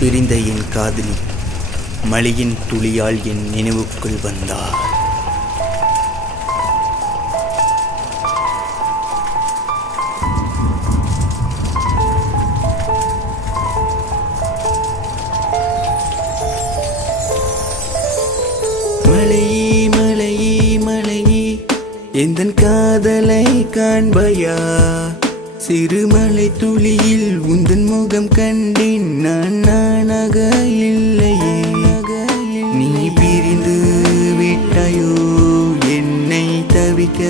பிரிந்த என் காதலி மழையின் துளியால் என் நினைவுக்குள் வந்தார். மழையே மழையே மழையே எந்தன் காதலை காண்பையா, சிறுமலை துளியில் உந்தன் முகம் கண்டேன் நான் நானாக இல்லையே. நீ பிரிந்து விட்டாயோ, என்னை தவிக்க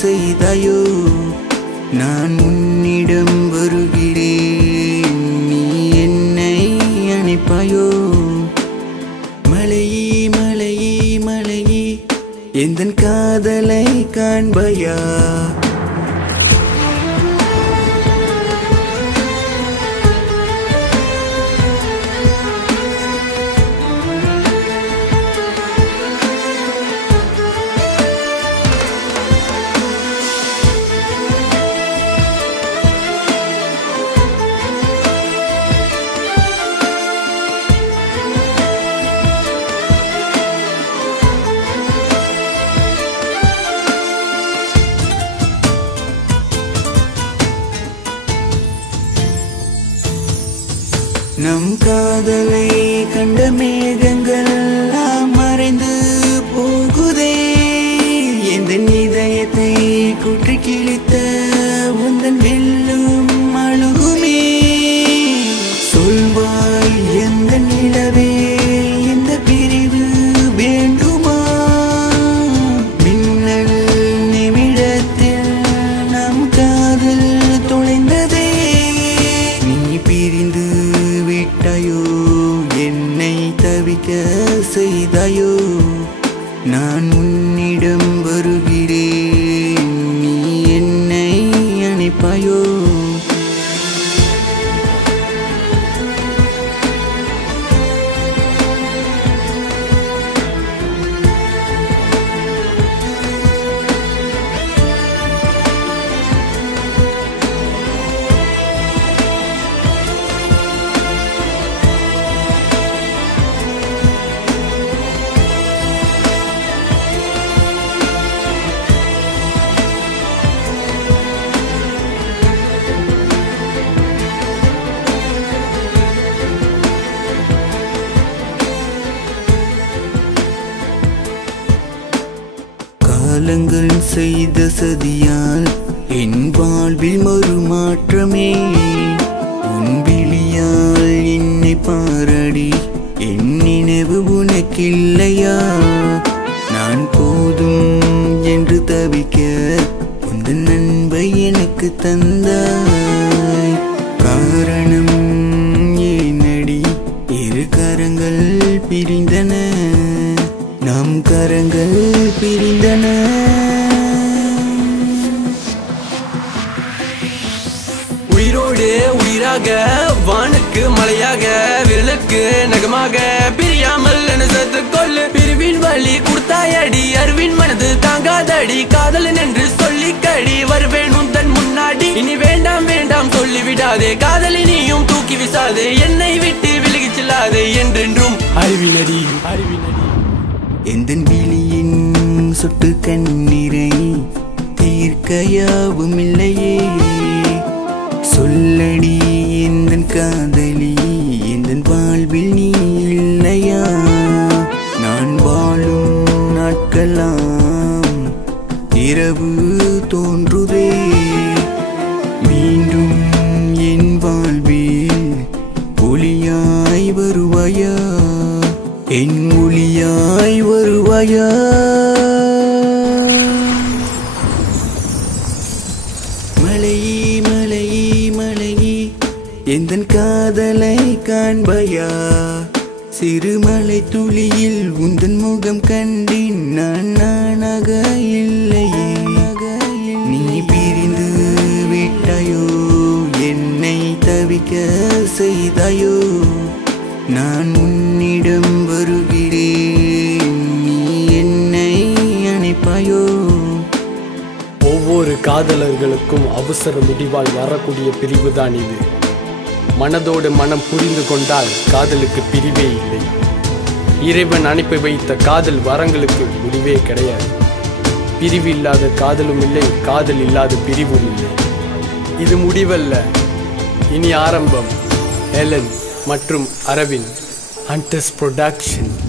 செய்தாயோ, நான் உன்னிடம் வருகிறேன், நீ என்னை அணைப்பாயோ. மழையே மழையே மழையே எந்தன் காதலை காண்பையா. நம் காதலை கண்ட மேகங்கள் எல்லாம் மறைந்து போகுதே, எந்தன் இதயத்தை குற்றி கிழித்த உந்தன் வெல்லும் அழுகுமே. சொல்வாய் எந்த நிலவே, எந்த பிரிவு வேண்டுமா, மின்னல் நிமிடத்தில் நம் காதல் தொலைந்ததே. நீ பிரிந்து விட்டாயோ, என்னை தவிக்க செய்தாயோ, நான் உன்னிடம் வருகிறேன், நீ என்னை அணைப்பாயோ. காலங்கள் செய்த சதியால் என் வாழ்வில் மறுமாற்றமே, உன் விழியால் என்னை பாரடி, என் நினைவு உனக்கில்லையா. நான் போதும் என்று தவிக்க உந்தன் அன்பை எனக்கு தந்தாய். காரணம் ஏனடி, இரு கரங்கள் பிரிந்தன, நம் கரங்கள் பிரிந்தன. உயிரோடு உயிராக, வானுக்கு மலையாக, விரலுக்கு நகமாக, பிரியாமல் என சேர்த்து கொள்ளு. பிரிவின் வழி கொடுத்தாயடி, அறிவின் மனது தாங்காதடி, காதலன் என்று சொல்லி கடி வருவேன் உந்தன் முன்னாடி. இனி வேண்டாம் வேண்டாம் சொல்லிவிடாதே, காதலினியும் தூக்கி விசாதே, என்னை விட்டு விலகி செல்லாதே என்றென்றும் அறிவினடி அறிவினடி. எந்தன் விழியின் சொட்டு கண்ணீரை தீர்க்கையாவும் இல்லையே, சொல்லடி எந்தன் காதலி, எந்தன் வாழ்வில் நீ இல்லையா. நான் வாழும் நாட்கெல்லாம் இரவு தோன்றுதே, மீண்டும் என் வாழ்வில் ஒளியாய் வருவாயா, என் ஒளியாய் வருவாயா. மழையே மழையே மழையே எந்தன் காதலை காண்பையா, சிறுமலை துளியில் உந்தன் முகம் கண்டேன் நான் நானாக இல்லையே. நீ பிரிந்து விட்டாயோ, என்னை தவிக்க செய்தாயோ, நான் உன்னிடம் வருகிறேன், நீ என்னை அணைப்பாயோ. ஒவ்வொரு காதலர்களுக்கும் அவசர முடிவால் வரக்கூடிய பிரிவுதான் இது. மனதோடு மனம் புரிந்து கொண்டால் காதலுக்கு பிரிவே இல்லை. இறைவன் அனுப்பி வைத்த காதல் வரங்களுக்கு முடிவே கிடையாது. பிரிவு இல்லாத காதலும் இல்லை, காதல் இல்லாத பிரிவும் இல்லை. இது முடிவல்ல, இனி ஆரம்பம். ஹெலன் மற்றும் அரவிந்த், ஹண்டர்ஸ் புரொடக்ஷன்.